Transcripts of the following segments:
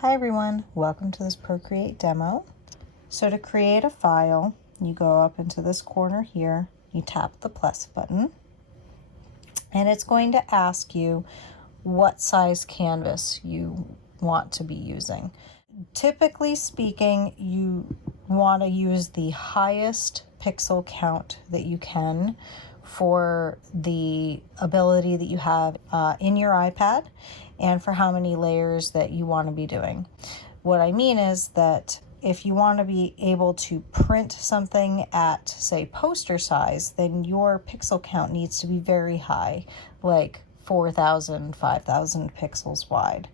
Hi everyone, welcome to this Procreate demo. So to create a file, you go up into this corner here, you tap the plus button, and it's going to ask you what size canvas you want to be using. Typically speaking, you want to use the highest pixel count that you can for the ability that you have in your iPad and for how many layers that you want to be doing. What I mean is that if you want to be able to print something at, say, poster size, then your pixel count needs to be very high, like 4,000, 5,000 pixels wide.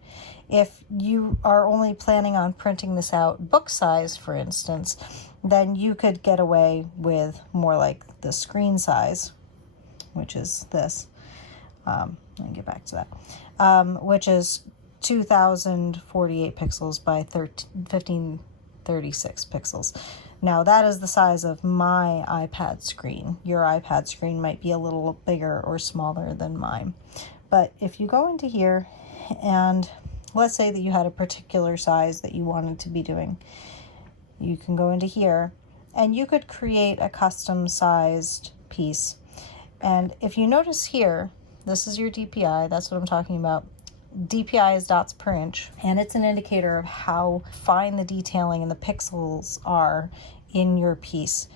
If you are only planning on printing this out book size, for instance, then you could get away with more like the screen size, which is this. Let me get back to that. Which is 2048 pixels by 1536 pixels. Now that is the size of my iPad screen. Your iPad screen might be a little bigger or smaller than mine. But if you go into here and let's say that you had a particular size that you wanted to be doing, you can go into here and you could create a custom sized piece. And if you notice here, this is your DPI, that's what I'm talking about. DPI is dots per inch, and it's an indicator of how fine the detailing and the pixels are in your piece.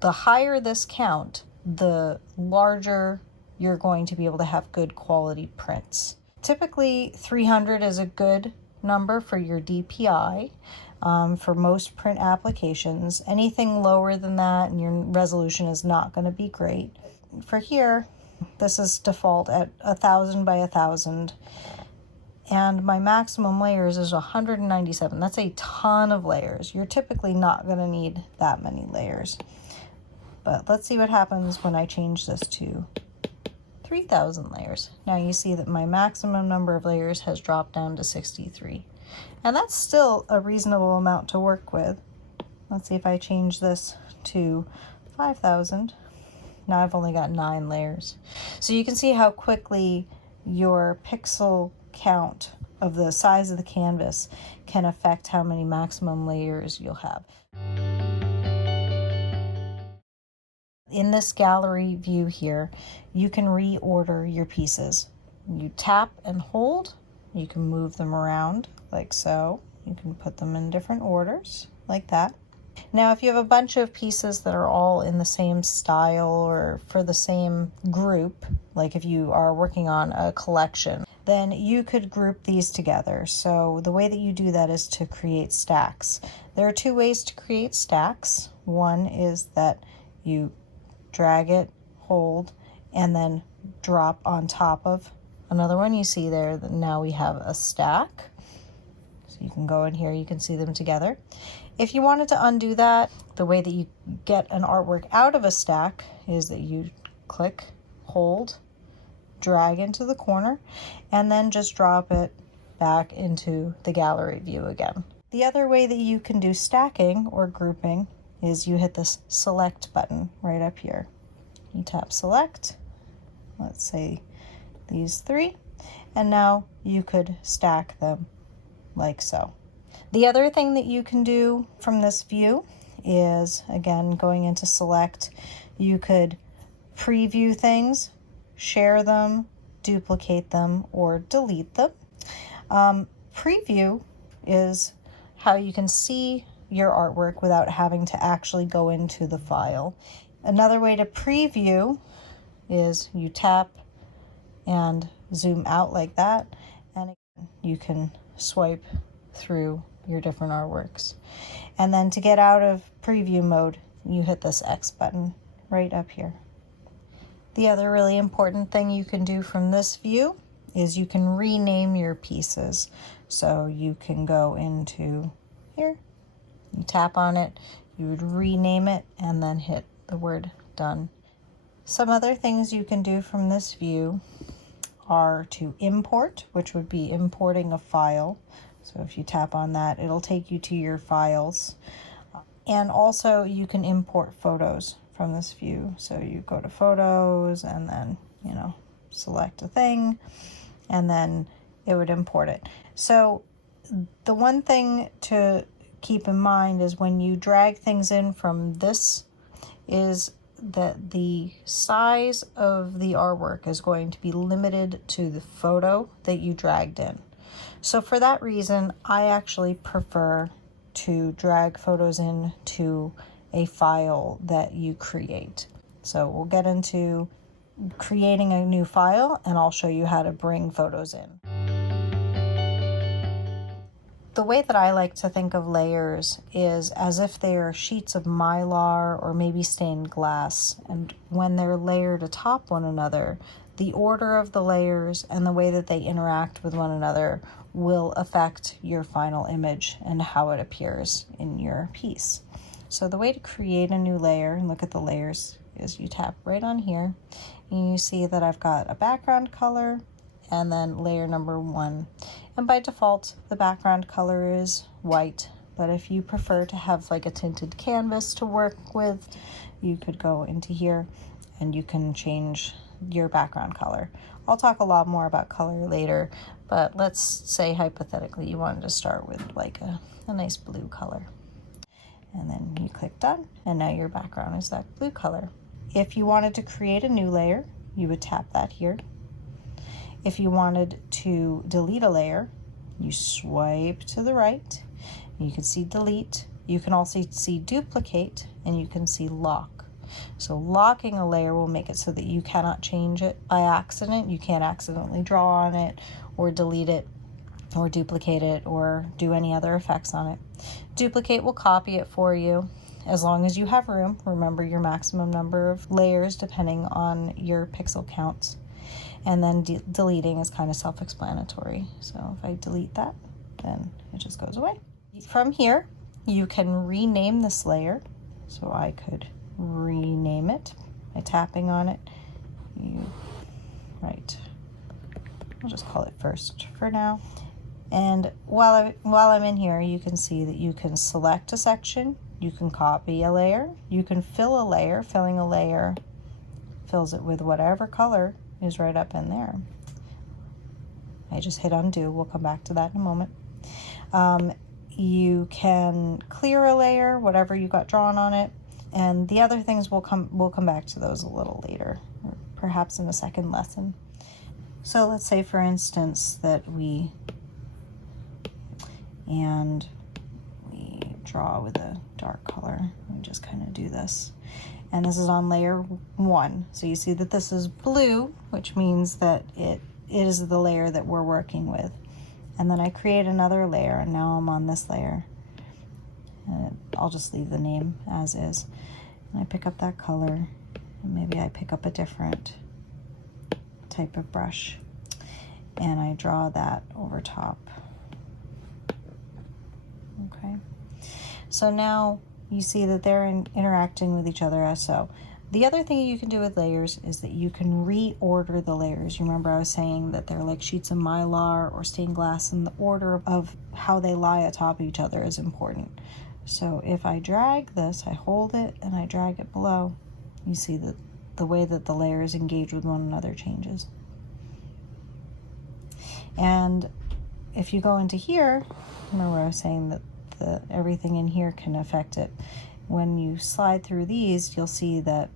The higher this count, the larger you're going to be able to have good quality prints. Typically 300 is a good number for your DPI for most print applications. Anything lower than that and your resolution is not going to be great. For here, this is default at 1,000 by 1,000. And my maximum layers is 197. That's a ton of layers. You're typically not going to need that many layers. But let's see what happens when I change this to 3,000 layers. Now you see that my maximum number of layers has dropped down to 63. And that's still a reasonable amount to work with. Let's see if I change this to 5,000. Now I've only got 9 layers. So you can see how quickly your pixel count of the size of the canvas can affect how many maximum layers you'll have. In this gallery view here, you can reorder your pieces. You tap and hold, you can move them around like so. You can put them in different orders like that. Now, if you have a bunch of pieces that are all in the same style or for the same group, like if you are working on a collection, then you could group these together. So the way that you do that is to create stacks. There are 2 ways to create stacks. One is that you drag it, hold, and then drop on top of another one. You see there that now we have a stack. So you can go in here, you can see them together. If you wanted to undo that, the way that you get an artwork out of a stack is that you click, hold, drag into the corner, and then just drop it back into the gallery view again. The other way that you can do stacking or grouping is you hit this select button right up here. You tap select, let's say these 3, and now you could stack them like so. The other thing that you can do from this view is, again, going into select, you could preview things, share them, duplicate them, or delete them. Preview is how you can see your artwork without having to actually go into the file. Another way to preview is you tap and zoom out like that, and again, you can swipe through your different artworks. And then to get out of preview mode, you hit this X button right up here. The other really important thing you can do from this view is you can rename your pieces. So you can go into here, you tap on it, you would rename it, and then hit the word done. Some other things you can do from this view are to import, which would be importing a file. So if you tap on that, it'll take you to your files. And also you can import photos from this view. So you go to photos and then, select a thing, and then it would import it. So the one thing to keep in mind is when you drag things in from this is that the size of the artwork is going to be limited to the photo that you dragged in. So for that reason, I actually prefer to drag photos into a file that you create. So we'll get into creating a new file and I'll show you how to bring photos in. The way that I like to think of layers is as if they are sheets of mylar or maybe stained glass, and when they're layered atop one another, the order of the layers and the way that they interact with one another will affect your final image and how it appears in your piece. So the way to create a new layer, and look at the layers, is you tap right on here and you see that I've got a background color and then layer number 1. And by default, the background color is white, but if you prefer to have like a tinted canvas to work with, you could go into here and you can change your background color. I'll talk a lot more about color later, but let's say hypothetically you wanted to start with like a nice blue color. And then you click done, and now your background is that blue color. If you wanted to create a new layer, you would tap that here. If you wanted to delete a layer, you swipe to the right. You can see delete. You can also see duplicate, and you can see lock. So locking a layer will make it so that you cannot change it by accident. You can't accidentally draw on it or delete it or duplicate it or do any other effects on it. Duplicate will copy it for you as long as you have room. Remember your maximum number of layers depending on your pixel counts. And then deleting is kind of self-explanatory. So if I delete that, then it just goes away. From here, you can rename this layer. So I could rename it by tapping on it. I'll just call it first for now. And while I'm in here, you can see that you can select a section, you can copy a layer, you can fill a layer. Filling a layer fills it with whatever color is right up in there. I just hit undo. We'll come back to that in a moment. You can clear a layer, whatever you got drawn on it, and the other things we'll come back to those a little later, or perhaps in a second lesson. So let's say, for instance, that we draw with a dark color. We just kind of do this. And this is on layer 1. So you see that this is blue, which means that it is the layer that we're working with. And then I create another layer, and now I'm on this layer. I'll just leave the name as is. And I pick up that color, and maybe I pick up a different type of brush, and I draw that over top. Okay. So now you see that they're interacting with each other as so. The other thing you can do with layers is that you can reorder the layers. You remember I was saying that they're like sheets of mylar or stained glass, and the order of how they lie atop each other is important. So if I drag this, I hold it and I drag it below, you see that the way that the layers engage with one another changes. And if you go into here, remember I was saying that everything in here can affect it. When you slide through these, you'll see that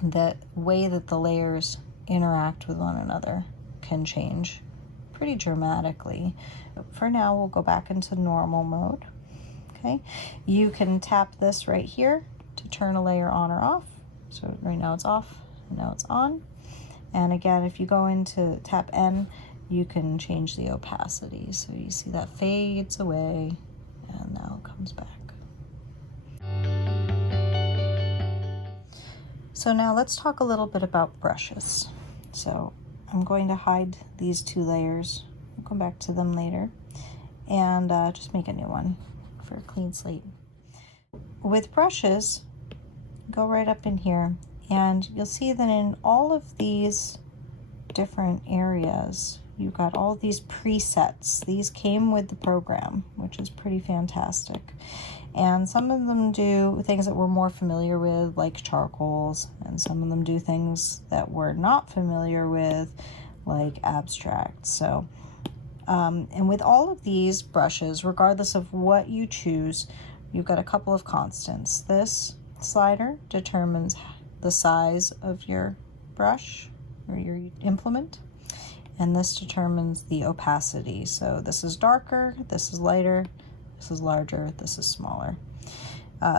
the way that the layers interact with one another can change pretty dramatically. But for now, we'll go back into normal mode. Okay, you can tap this right here to turn a layer on or off. So right now it's off, and now it's on. And again, if you go into tap N, you can change the opacity. So you see that fades away, and now it comes back. So now let's talk a little bit about brushes. So I'm going to hide these 2 layers. We'll come back to them later, and just make a new one for a clean slate. With brushes, go right up in here, and you'll see that in all of these different areas, you've got all these presets. These came with the program, which is pretty fantastic. And some of them do things that we're more familiar with, like charcoals, and some of them do things that we're not familiar with, like abstract. So And with all of these brushes, regardless of what you choose, you've got a couple of constants. This slider determines the size of your brush or your implement, and this determines the opacity. So this is darker, this is lighter, this is larger, this is smaller.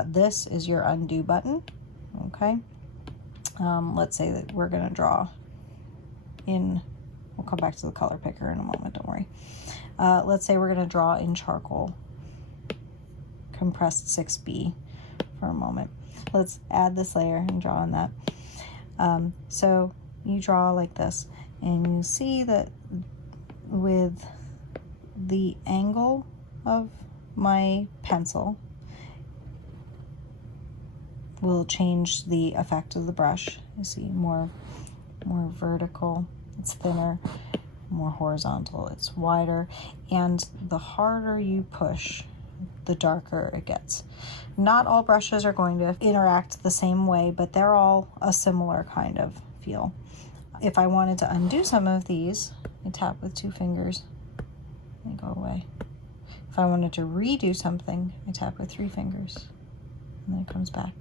This is your undo button, okay? Let's say that we're gonna draw in, we'll come back to the color picker in a moment, don't worry. Let's say we're gonna draw in charcoal, compressed 6B for a moment. Let's add this layer and draw on that. So you draw like this, and you see that with the angle of my pencil will change the effect of the brush. You see more vertical, it's thinner, more horizontal, it's wider, and the harder you push, the darker it gets. Not all brushes are going to interact the same way, but they're all a similar kind of feel. If I wanted to undo some of these, I tap with 2 fingers, they go away. If I wanted to redo something, I tap with 3 fingers, and then it comes back.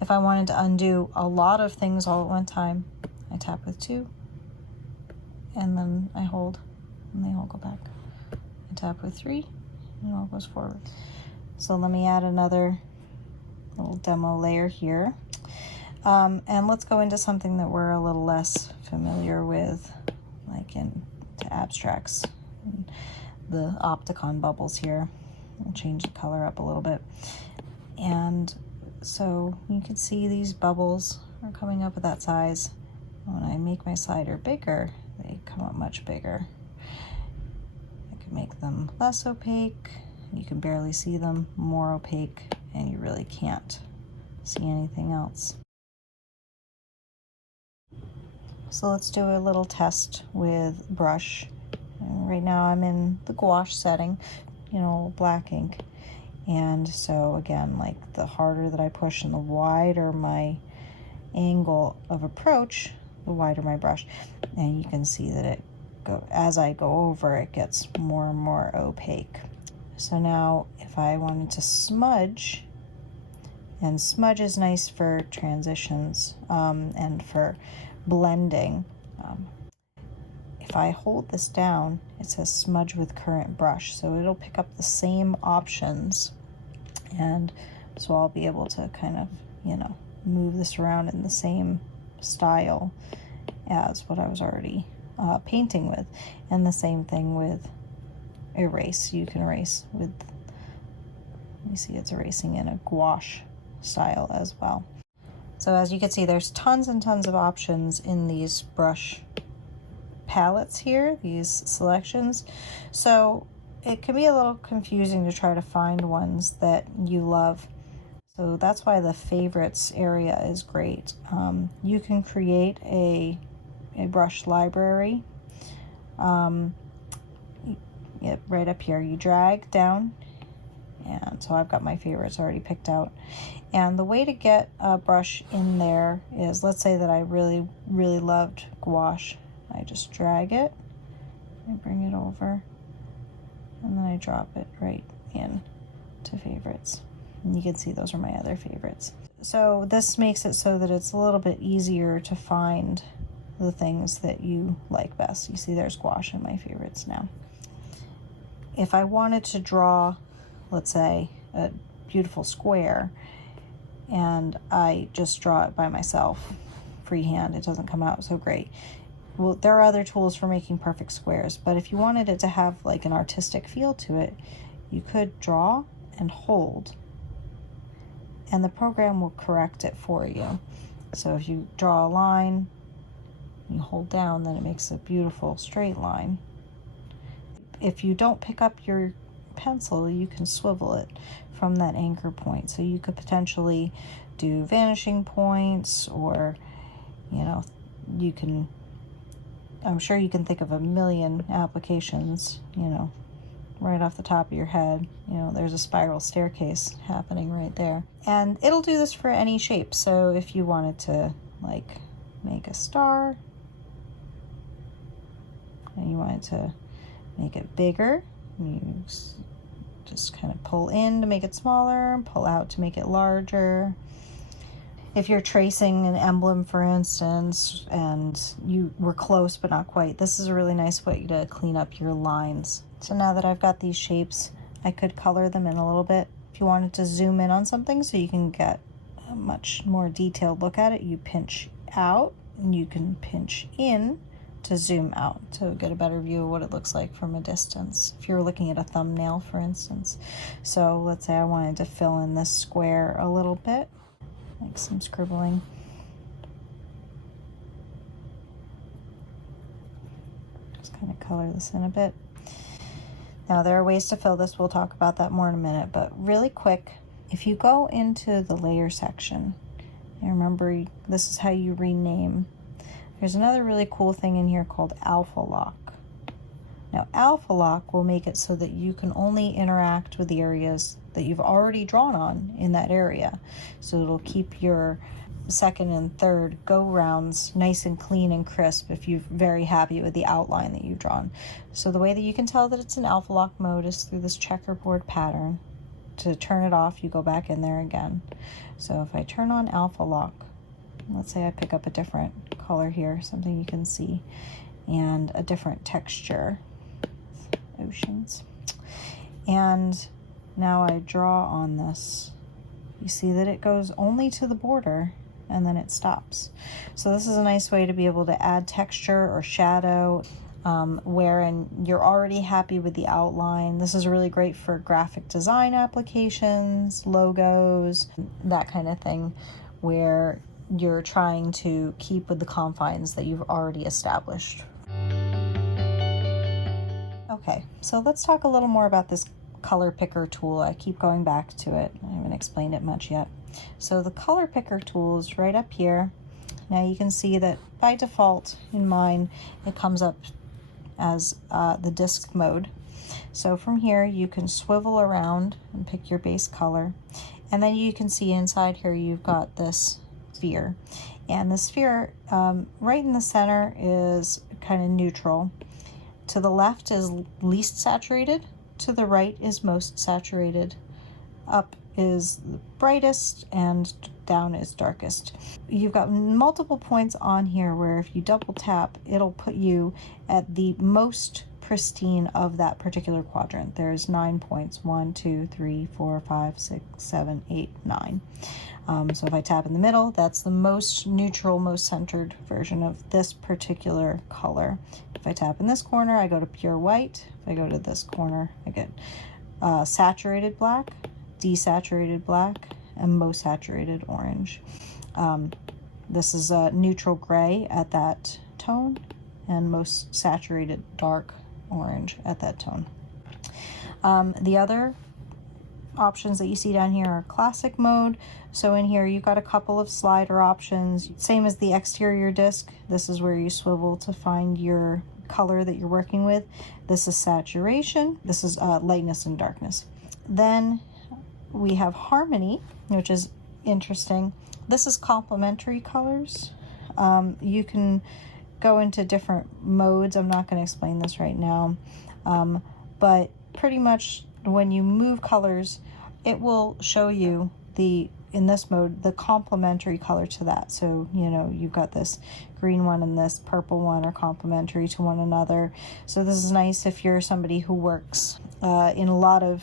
If I wanted to undo a lot of things all at one time, I tap with 2, and then I hold, and they all go back. I tap with 3, and it all goes forward. So let me add another little demo layer here. And let's go into something that we're a little less familiar with, like into abstracts. The Opticon bubbles here. We'll change the color up a little bit. And so you can see these bubbles are coming up at that size. When I make my slider bigger, they come up much bigger. I can make them less opaque. You can barely see them, more opaque, and you really can't see anything else. So let's do a little test with brush. And right now I'm in the gouache setting, you know, black ink. And so again, like the harder that I push and the wider my angle of approach, the wider my brush. And you can see that as I go over, it gets more and more opaque. So now if I wanted to smudge, and smudge is nice for transitions and for blending. If I hold this down, it says smudge with current brush, so it'll pick up the same options, and so I'll be able to kind of, you know, move this around in the same style as what I was already painting with. And the same thing with erase. You can erase with, you see it's erasing in a gouache style as well. So as you can see, there's tons and tons of options in these brush palettes here, these selections. So it can be a little confusing to try to find ones that you love. So that's why the favorites area is great. You can create a brush library. Right up here, you drag down, and so I've got my favorites already picked out. And the way to get a brush in there is, let's say that I really loved gouache. I just drag it, I bring it over, and then I drop it right in to favorites. And you can see those are my other favorites. So this makes it so that it's a little bit easier to find the things that you like best. You see there's gouache in my favorites now. If I wanted to draw, let's say, a beautiful square, and I just draw it by myself, freehand, it doesn't come out so great. Well, there are other tools for making perfect squares, but if you wanted it to have like an artistic feel to it, you could draw and hold, and the program will correct it for you. So if you draw a line, you hold down, then it makes a beautiful straight line. If you don't pick up your pencil, you can swivel it from that anchor point. So you could potentially do vanishing points, or, you know, you can, I'm sure you can think of a million applications, you know, right off the top of your head. You know, there's a spiral staircase happening right there. And it'll do this for any shape. So if you wanted to, like, make a star, and you wanted to make it bigger. You just kind of pull in to make it smaller, pull out to make it larger. If you're tracing an emblem, for instance, and you were close but not quite, this is a really nice way to clean up your lines. So now that I've got these shapes, I could color them in a little bit. If you wanted to zoom in on something so you can get a much more detailed look at it, you pinch out and you can pinch in to zoom out to get a better view of what it looks like from a distance. If you're looking at a thumbnail, for instance. So let's say I wanted to fill in this square a little bit, like some scribbling. Just kind of color this in a bit. Now there are ways to fill this, we'll talk about that more in a minute, but really quick, if you go into the layer section, and remember this is how you rename, there's another really cool thing in here called Alpha Lock. Now Alpha Lock will make it so that you can only interact with the areas that you've already drawn on in that area. So it'll keep your second and third go rounds nice and clean and crisp if you're very happy with the outline that you've drawn. So the way that you can tell that it's in Alpha Lock mode is through this checkerboard pattern. To turn it off, you go back in there again. So if I turn on Alpha Lock, let's say I pick up a different color here, something you can see, and a different texture, oceans. And now I draw on this. You see that it goes only to the border and then it stops. So this is a nice way to be able to add texture or shadow wherein you're already happy with the outline. This is really great for graphic design applications, logos, that kind of thing, where you're trying to keep with the confines that you've already established. Okay, so let's talk a little more about this color picker tool. I keep going back to it. I haven't explained it much yet. So the color picker tool is right up here. Now you can see that by default in mine, it comes up as the disc mode. So from here you can swivel around and pick your base color. And then you can see inside here you've got this sphere. And the sphere right in the center is kind of neutral. To the left is least saturated. To the right is most saturated. Up is the brightest and down is darkest. You've got multiple points on here where if you double tap, it'll put you at the most pristine of that particular quadrant. There's 9 points, 1, 2, 3, 4, 5, 6, 7, 8, 9. So if I tap in the middle, that's the most neutral, most centered version of this particular color. If I tap in this corner, I go to pure white. If I go to this corner, I get saturated black, desaturated black, and most saturated orange. This is a neutral gray at that tone, and most saturated dark orange at that tone. The other options that you see down here are classic mode. So in here you've got a couple of slider options, same as the exterior disc. This is where you swivel to find your color that you're working with. This is saturation. This is lightness and darkness. Then we have harmony, which is interesting. This is complementary colors. You can go into different modes. I'm not going to explain this right now, but pretty much when you move colors, it will show you in this mode, the complementary color to that. So, you know, you've got this green one and this purple one are complementary to one another. So this is nice if you're somebody who works in a lot of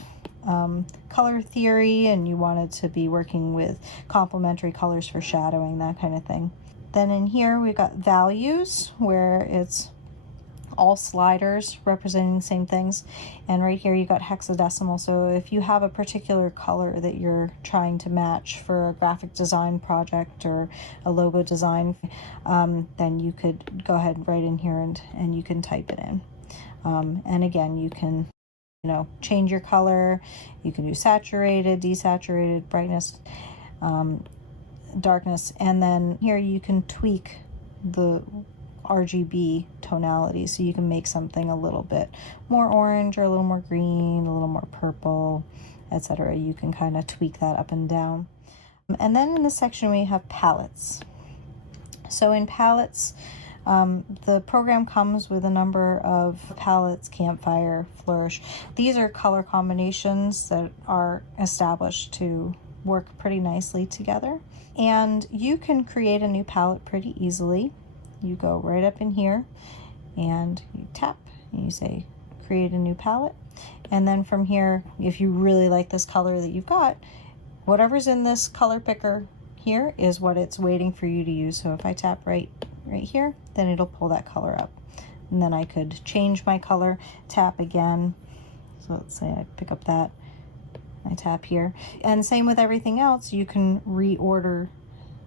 color theory and you wanted to be working with complementary colors for shadowing, that kind of thing. Then in here we've got values, where it's all sliders representing the same things, and right here you got hexadecimal. So if you have a particular color that you're trying to match for a graphic design project or a logo design, then you could go ahead right in here and you can type it in. And again, you can, you know, change your color. You can do saturated, desaturated, brightness, darkness, and then here you can tweak the RGB tonality, so you can make something a little bit more orange or a little more green, a little more purple, etc. You can kind of tweak that up and down. And then in this section we have palettes. So in palettes, The program comes with a number of palettes: Campfire, Flourish. These are color combinations that are established to work pretty nicely together. And you can create a new palette pretty easily. You go right up in here and you tap and you say create a new palette. And then from here, if you really like this color that you've got, whatever's in this color picker here is what it's waiting for you to use. So if I tap right here, then it'll pull that color up. And then I could change my color, tap again. So let's say I pick up that, I tap here. And same with everything else, you can reorder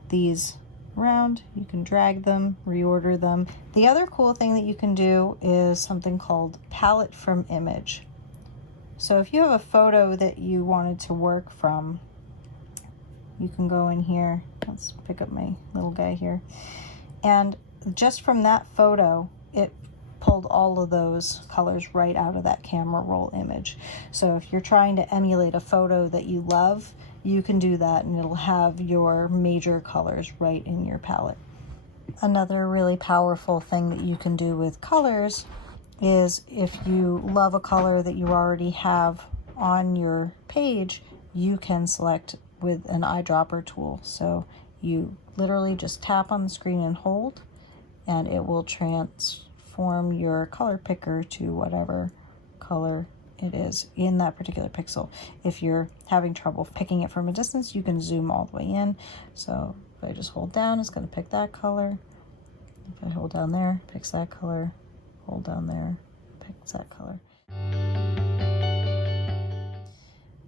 these around, you can drag them, reorder them. The other cool thing that you can do is something called palette from image. So if you have a photo that you wanted to work from, you can go in here, let's pick up my little guy here, and just from that photo, it pulled all of those colors right out of that camera roll image. So if you're trying to emulate a photo that you love, you can do that and it'll have your major colors right in your palette. Another really powerful thing that you can do with colors is if you love a color that you already have on your page, you can select with an eyedropper tool. So you literally just tap on the screen and hold, and it will transform your color picker to whatever color it is in that particular pixel. If you're having trouble picking it from a distance, you can zoom all the way in. So if I just hold down, it's going to pick that color. If I hold down there, it picks that color. Hold down there, picks that color.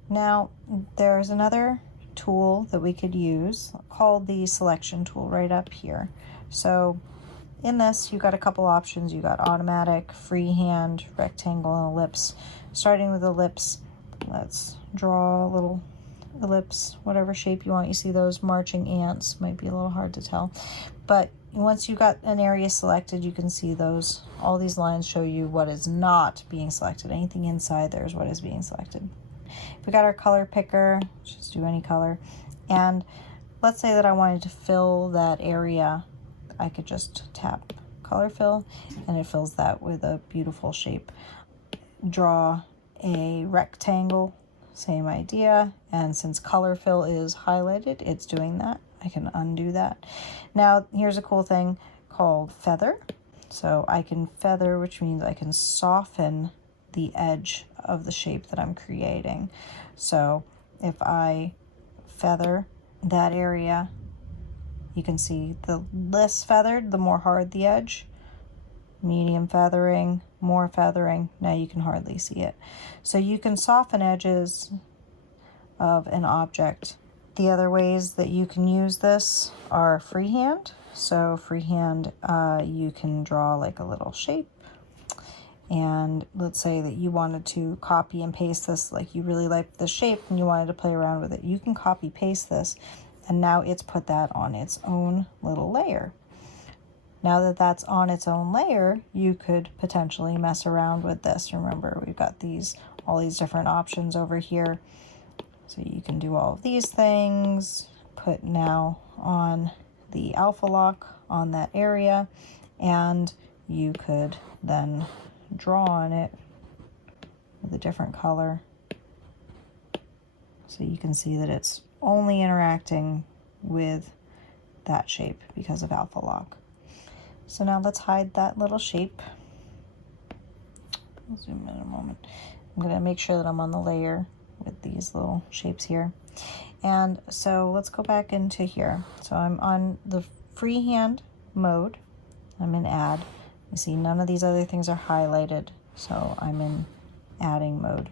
Now, there's another tool that we could use called the selection tool right up here. So in this, you've got a couple options. You got automatic, freehand, rectangle, and ellipse. Starting with ellipse, let's draw a little ellipse, whatever shape you want. You see those marching ants, might be a little hard to tell. But once you got an area selected, you can see those, all these lines show you what is not being selected. Anything inside there is what is being selected. We got our color picker, just do any color. And let's say that I wanted to fill that area. I could just tap color fill and it fills that with a beautiful shape. Draw a rectangle, same idea. And since color fill is highlighted, it's doing that. I can undo that. Now, here's a cool thing called feather. So I can feather, which means I can soften the edge of the shape that I'm creating. So if I feather that area, you can see the less feathered, the more hard the edge. Medium feathering, more feathering, now you can hardly see it. So you can soften edges of an object. The other ways that you can use this are freehand. So freehand, you can draw like a little shape. And let's say that you wanted to copy and paste this, like you really liked the shape and you wanted to play around with it. You can copy paste this, and now it's put that on its own little layer. Now that that's on its own layer, you could potentially mess around with this. Remember, we've got all these different options over here. So you can do all of these things, put now on the alpha lock on that area, and you could then draw on it with a different color. So you can see that it's only interacting with that shape because of alpha lock. So now let's hide that little shape. I'll zoom in a moment. I'm going to make sure that I'm on the layer with these little shapes here. And so let's go back into here. So I'm on the freehand mode. I'm in add. You see none of these other things are highlighted. So I'm in adding mode.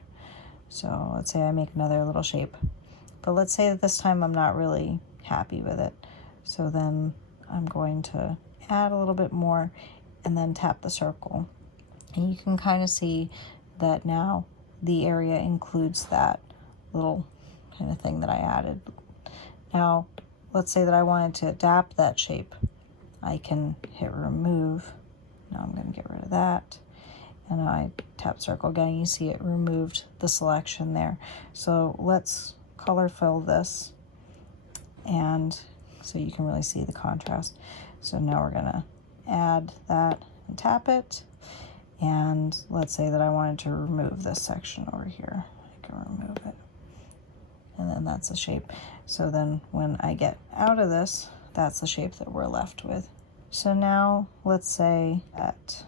So let's say I make another little shape. But let's say that this time I'm not really happy with it. So then I'm going to add a little bit more and then tap the circle. And you can kind of see that now the area includes that little kind of thing that I added. Now, let's say that I wanted to adapt that shape. I can hit remove. Now I'm going to get rid of that. And I tap circle again. You see it removed the selection there. So let's color fill this. And so you can really see the contrast. So now we're going to add that and tap it. And let's say that I wanted to remove this section over here. I can remove it. And then that's the shape. So then when I get out of this, that's the shape that we're left with. So now let's say that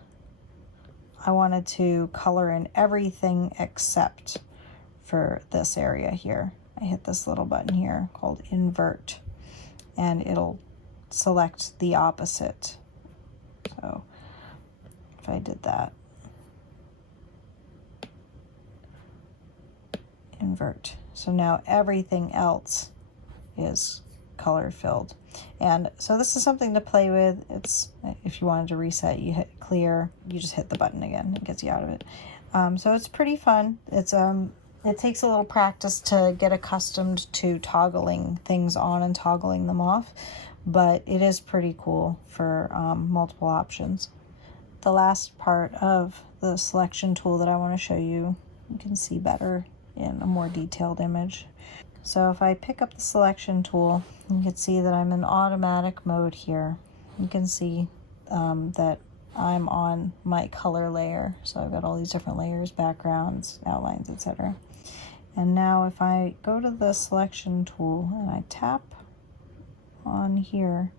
I wanted to color in everything except for this area here. I hit this little button here called invert, and it'll select the opposite. So if I did that, invert. So now everything else is color filled. And so this is something to play with. It's, if you wanted to reset, you hit clear, you just hit the button again, it gets you out of it. So it's pretty fun. It's it takes a little practice to get accustomed to toggling things on and toggling them off, but it is pretty cool for multiple options. The last part of the selection tool that I want to show you, you can see better in a more detailed image. So if I pick up the selection tool, you can see that I'm in automatic mode here. You can see that I'm on my color layer. So I've got all these different layers, backgrounds, outlines, etc. And now if I go to the selection tool and I tap on here,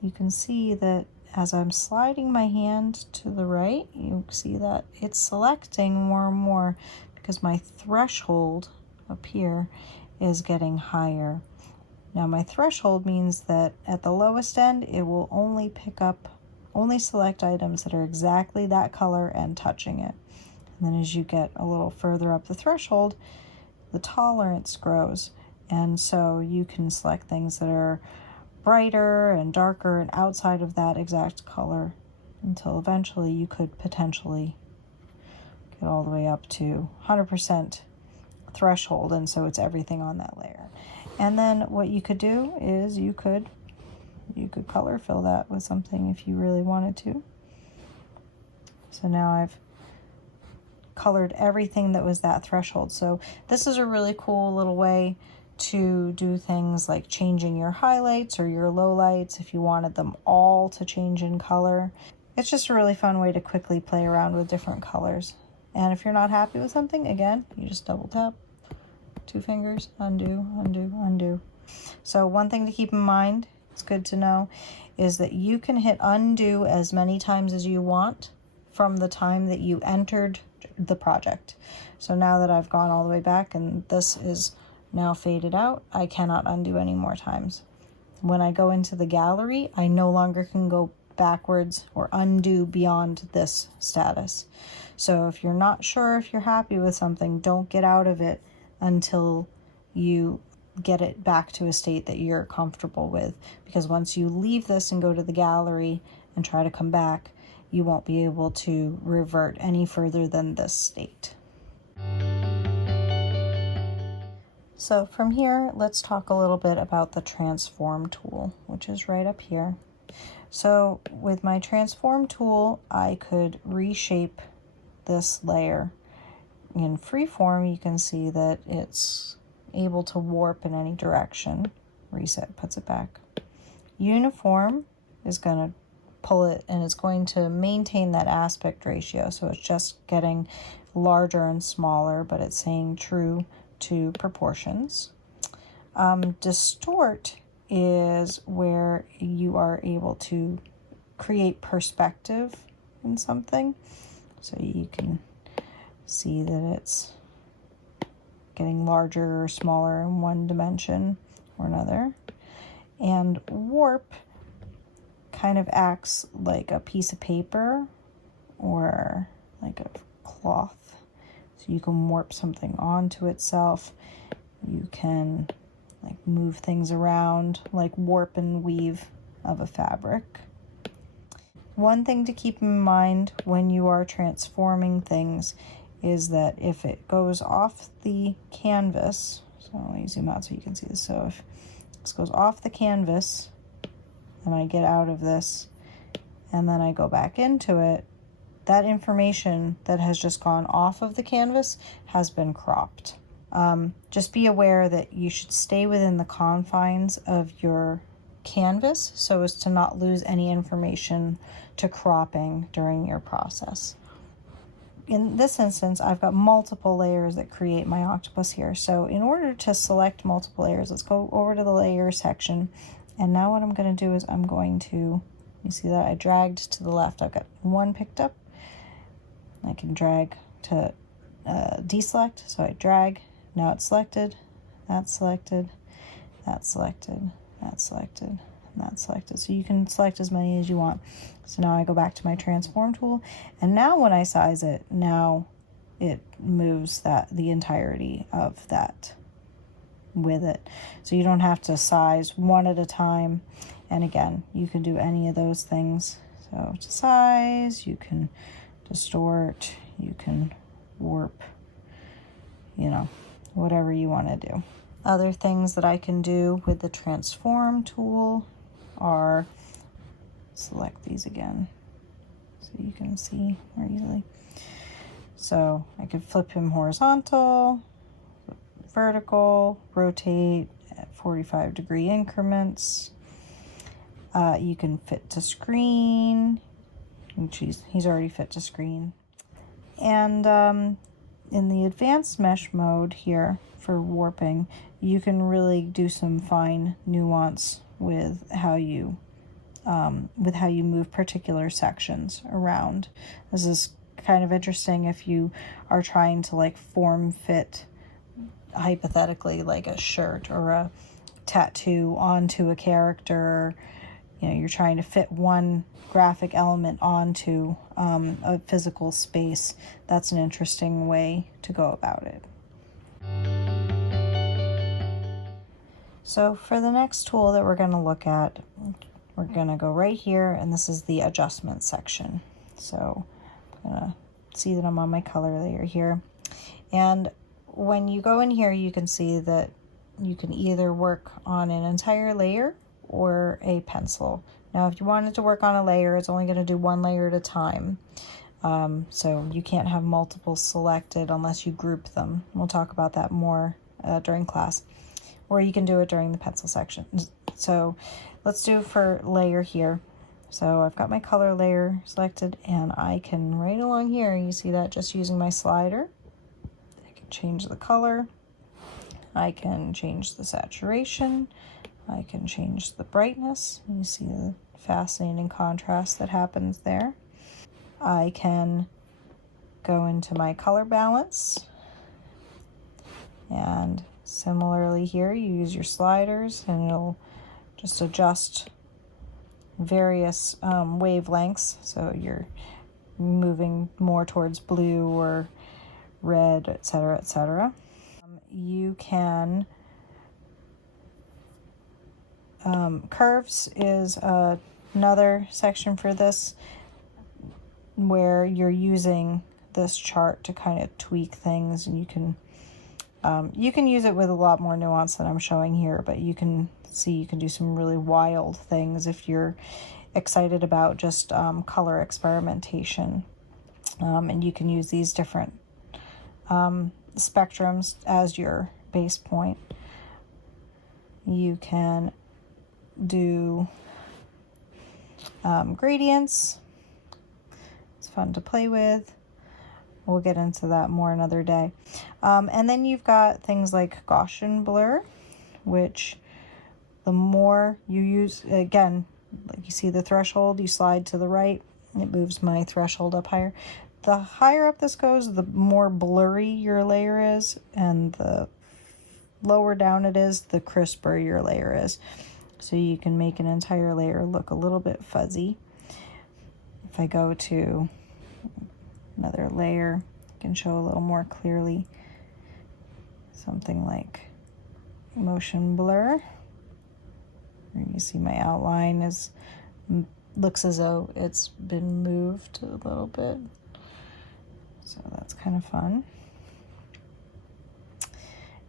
you can see that as I'm sliding my hand to the right, you see that it's selecting more and more because my threshold up here is getting higher. Now my threshold means that at the lowest end, it will only select items that are exactly that color and touching it. And then as you get a little further up the threshold, the tolerance grows. And so you can select things that are brighter and darker and outside of that exact color until eventually you could potentially get all the way up to 100% threshold, and so it's everything on that layer. And then what you could do is you could color fill that with something if you really wanted to. So now I've colored everything that was that threshold. So this is a really cool little way to do things like changing your highlights or your lowlights if you wanted them all to change in color. It's just a really fun way to quickly play around with different colors. And if you're not happy with something, again, you just double tap, 2 fingers, undo, undo, undo. So one thing to keep in mind, it's good to know, is that you can hit undo as many times as you want from the time that you entered the project. So now that I've gone all the way back and this is now faded out, I cannot undo any more times. When I go into the gallery, I no longer can go backwards or undo beyond this status. So if you're not sure if you're happy with something, don't get out of it until you get it back to a state that you're comfortable with. Because once you leave this and go to the gallery and try to come back, you won't be able to revert any further than this state. So from here, let's talk a little bit about the transform tool, which is right up here. So with my transform tool, I could reshape this layer. In freeform, you can see that it's able to warp in any direction. Reset puts it back. Uniform is going to pull it, and it's going to maintain that aspect ratio. So it's just getting larger and smaller, but it's staying true to proportions. Distort is where you are able to create perspective in something. So you can see that it's getting larger or smaller in one dimension or another. And warp kind of acts like a piece of paper or like a cloth. So you can warp something onto itself. You can like move things around, like warp and weave of a fabric. One thing to keep in mind when you are transforming things is that if it goes off the canvas, so let me zoom out so you can see this. So if this goes off the canvas and I get out of this and then I go back into it, that information that has just gone off of the canvas has been cropped. Just be aware that you should stay within the confines of your canvas so as to not lose any information to cropping during your process. In this instance, I've got multiple layers that create my octopus here. So in order to select multiple layers, let's go over to the layer section. And now what I'm going to do is I'm going to, you see that I dragged to the left. I've got one picked up. I can drag to deselect. So I drag, now it's selected, that's selected, that's selected, that's selected, and that's selected. So you can select as many as you want. So now I go back to my transform tool, and now when I size it, now it moves the entirety of that with it. So you don't have to size one at a time. And again, you can do any of those things. So to size, you can distort, you can warp, you know, whatever you want to do. Other things that I can do with the transform tool are select these again so you can see more easily. So I could flip him horizontal, vertical, rotate at 45-degree increments. You can fit to screen. He's already fit to screen. And in the advanced mesh mode here for warping, you can really do some fine nuance with how you move particular sections around. This is kind of interesting if you are trying to like form fit, hypothetically, like a shirt or a tattoo onto a character. You know, you're trying to fit one graphic element onto a physical space. That's an interesting way to go about it. So for the next tool that we're going to look at, we're going to go right here, and this is the adjustment section. So I'm going to see that I'm on my color layer here. And when you go in here, you can see that you can either work on an entire layer or a pencil. Now, if you wanted to work on a layer, it's only going to do one layer at a time. So you can't have multiple selected unless you group them. We'll talk about that more during class. Or you can do it during the pencil section. So let's do for layer here. So I've got my color layer selected, and I can right along here, you see that just using my slider, I can change the color, I can change the saturation, I can change the brightness. You see the fascinating contrast that happens there. I can go into my color balance, and similarly here, you use your sliders and it'll just adjust various wavelengths. So you're moving more towards blue or red, etc., etc. You can curves is another section for this, where you're using this chart to kind of tweak things, and you can use it with a lot more nuance than I'm showing here, but you can see you can do some really wild things if you're excited about just color experimentation. And you can use these different spectrums as your base point. You can do gradients. It's fun to play with. We'll get into that more another day. And then you've got things like Gaussian blur, which the more you use, again, like you see the threshold, you slide to the right, it moves my threshold up higher. The higher up this goes, the more blurry your layer is, and the lower down it is, the crisper your layer is. So you can make an entire layer look a little bit fuzzy. If I go to another layer, I can show a little more clearly. Something like motion blur. You see my outline looks as though it's been moved a little bit. So that's kind of fun.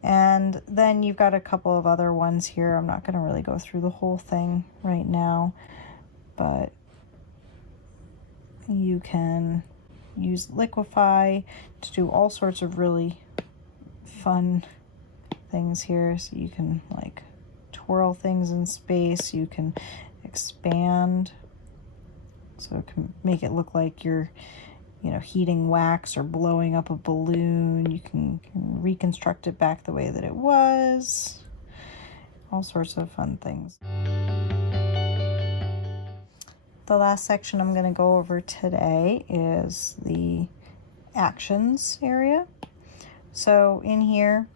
And then you've got a couple of other ones here. I'm not going to really go through the whole thing right now, but you can use liquefy to do all sorts of really fun things here. So you can like twirl things in space. You can expand, so it can make it look like you're, heating wax or blowing up a balloon. You can reconstruct it back the way that it was. All sorts of fun things. The last section I'm going to go over today is the actions area. So in here,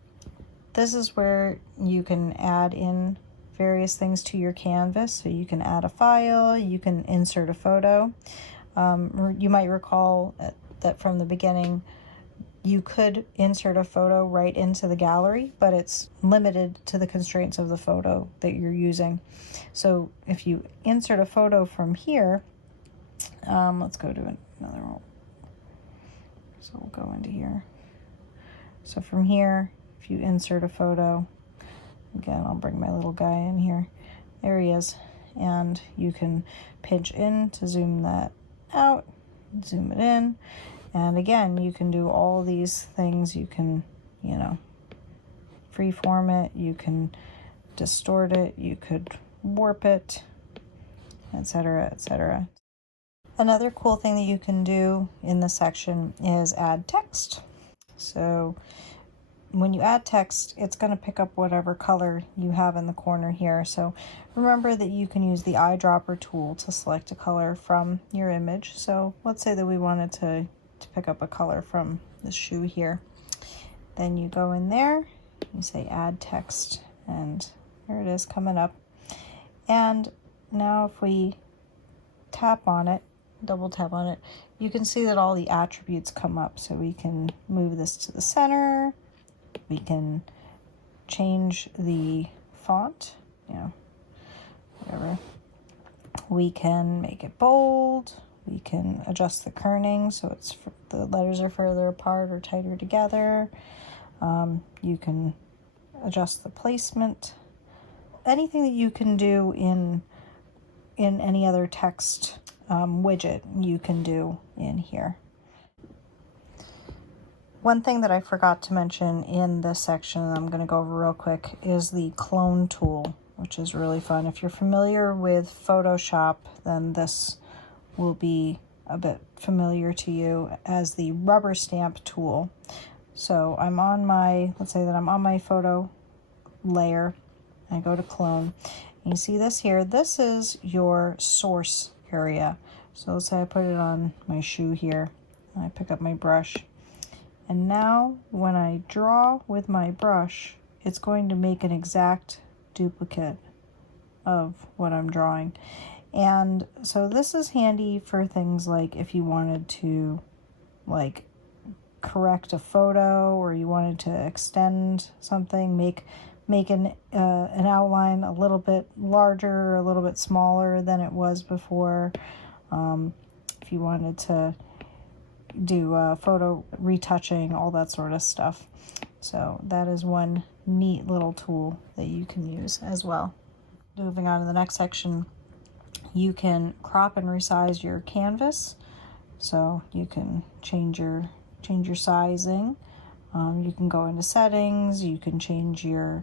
this is where you can add in various things to your canvas. So you can add a file, you can insert a photo. You might recall that from the beginning, you could insert a photo right into the gallery, but it's limited to the constraints of the photo that you're using. So if you insert a photo from here, let's go to another one. So we'll go into here. So from here, if you insert a photo, again, I'll bring my little guy in here. There he is. And you can pinch in to zoom that out, zoom it in. And again, you can do all these things. You can, freeform it, you can distort it, you could warp it, etc., etc. Another cool thing that you can do in this section is add text. So when you add text, it's going to pick up whatever color you have in the corner here. So remember that you can use the eyedropper tool to select a color from your image. So let's say that we wanted to pick up a color from the shoe here. Then you go in there, you say add text, and there it is coming up. And now if we tap on it, double tap on it, you can see that all the attributes come up. So we can move this to the center. We can change the font, whatever. We can make it bold. We can adjust the kerning so the letters are further apart or tighter together. You can adjust the placement. Anything that you can do in any other text widget, you can do in here. One thing that I forgot to mention in this section, I'm going to go over real quick, is the clone tool, which is really fun. If you're familiar with Photoshop, then this will be a bit familiar to you as the rubber stamp tool. So let's say that I'm on my photo layer. I go to clone. And you see this here, this is your source area. So let's say I put it on my shoe here. I pick up my brush. And now when I draw with my brush, it's going to make an exact duplicate of what I'm drawing. And so this is handy for things like if you wanted to correct a photo, or you wanted to extend something, make an outline a little bit larger or a little bit smaller than it was before. If you wanted to do photo retouching, all that sort of stuff. So that is one neat little tool that you can use as well. Moving on to the next section, you can crop and resize your canvas. So you can change your sizing. You can go into settings. You can change your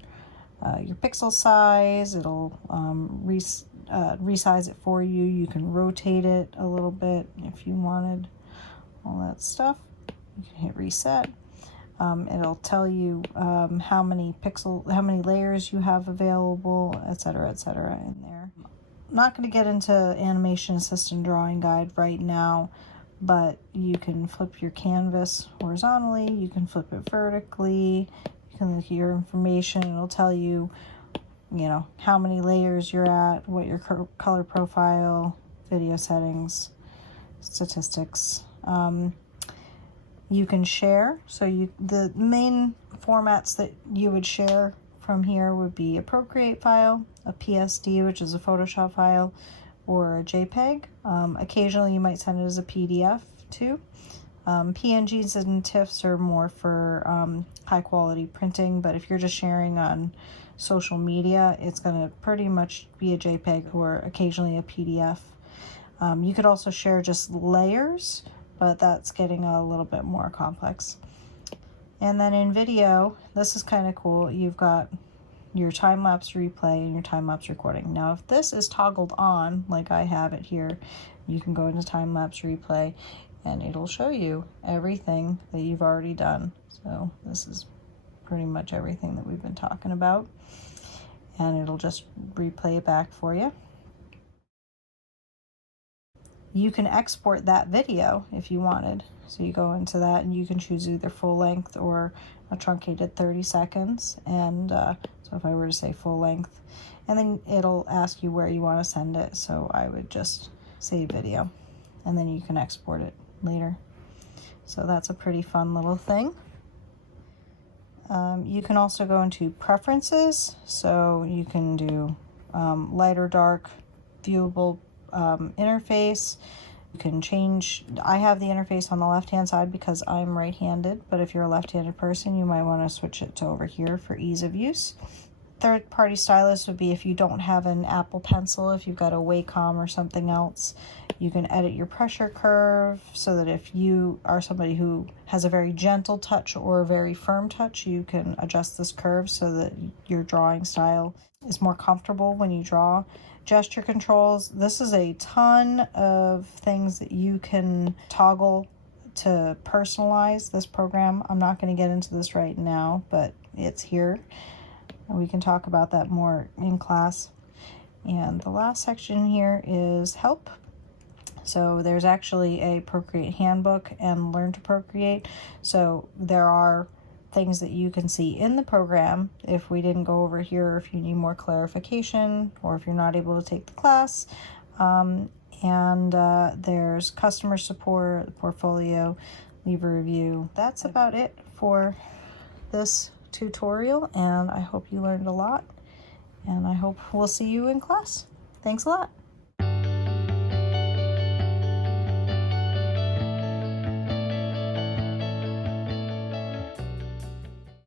pixel size. It'll resize it for you. You can rotate it a little bit if you wanted. All that stuff. You can hit reset. It'll tell you how many layers you have available, etc., etc. in there. I'm not going to get into Animation Assistant Drawing Guide right now, but you can flip your canvas horizontally, you can flip it vertically, you can look at your information. It'll tell you, how many layers you're at, what your color profile, video settings, statistics. You can share. So the main formats that you would share from here would be a Procreate file, a PSD, which is a Photoshop file, or a JPEG. Occasionally you might send it as a PDF too. PNGs and TIFFs are more for high quality printing, but if you're just sharing on social media, it's going to pretty much be a JPEG or occasionally a PDF. You could also share just layers, but that's getting a little bit more complex. And then in video, this is kind of cool. You've got your time-lapse replay and your time-lapse recording. Now, if this is toggled on, like I have it here, you can go into time-lapse replay and it'll show you everything that you've already done. So this is pretty much everything that we've been talking about, and it'll just replay it back for you. You can export that video if you wanted. So you go into that and you can choose either full length or a truncated 30 seconds. And so if I were to say full length, and then it'll ask you where you want to send it. So I would just say video, and then you can export it later. So that's a pretty fun little thing. You can also go into preferences. So you can do light or dark, viewable interface. You can change, I have the interface on the left hand side because I'm right-handed, but if you're a left-handed person, you might want to switch it to over here for ease of use. Third-party stylus would be if you don't have an Apple Pencil, if you've got a Wacom or something else. You can edit your pressure curve so that if you are somebody who has a very gentle touch or a very firm touch, you can adjust this curve so that your drawing style is more comfortable when you draw. Gesture controls, this is a ton of things that you can toggle to personalize this program. I'm not going to get into this right now, but it's here. And we can talk about that more in class. And the last section here is help. So there's actually a Procreate handbook and Learn to Procreate. So there are things that you can see in the program if we didn't go over here, if you need more clarification, or if you're not able to take the class. There's customer support, portfolio, leave a review. That's about it for this tutorial, and I hope you learned a lot, and I hope we'll see you in class. Thanks a lot.